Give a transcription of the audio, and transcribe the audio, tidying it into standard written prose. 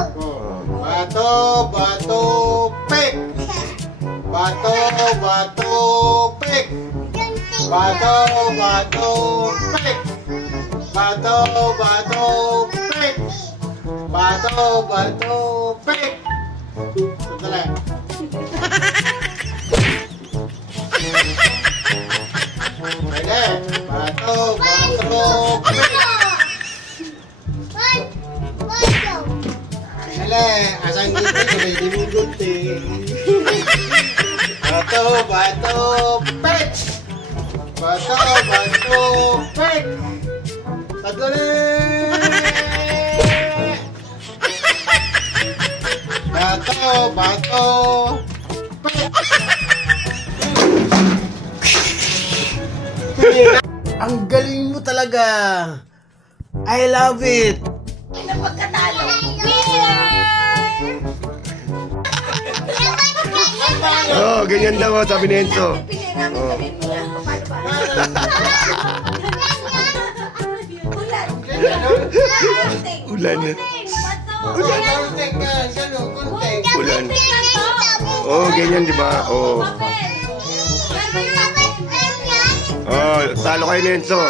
Bato, bato, pek. Bato, bato, pek. Bato, bato, pek. Bato, bato, pek. Bato, bato, pek. Sandali. Pwede. Bato, bato, pek. Dali, asang gunting, hindi mo gunting. Bato, bato, pek. Bato, bato, pek. Sandali. Bato, bato, pek. Ang galing mo talaga. I love it. Ano pagkatalo? Oh, ganyan daw, sabi ni Enzo. Pili namin sabihin mo lang. Ulan. Ulan. Gunting ka, sino? Gunting. Ulan. Oh, ganyan, di ba? Oh. Oh, talo kayo ni Enzo.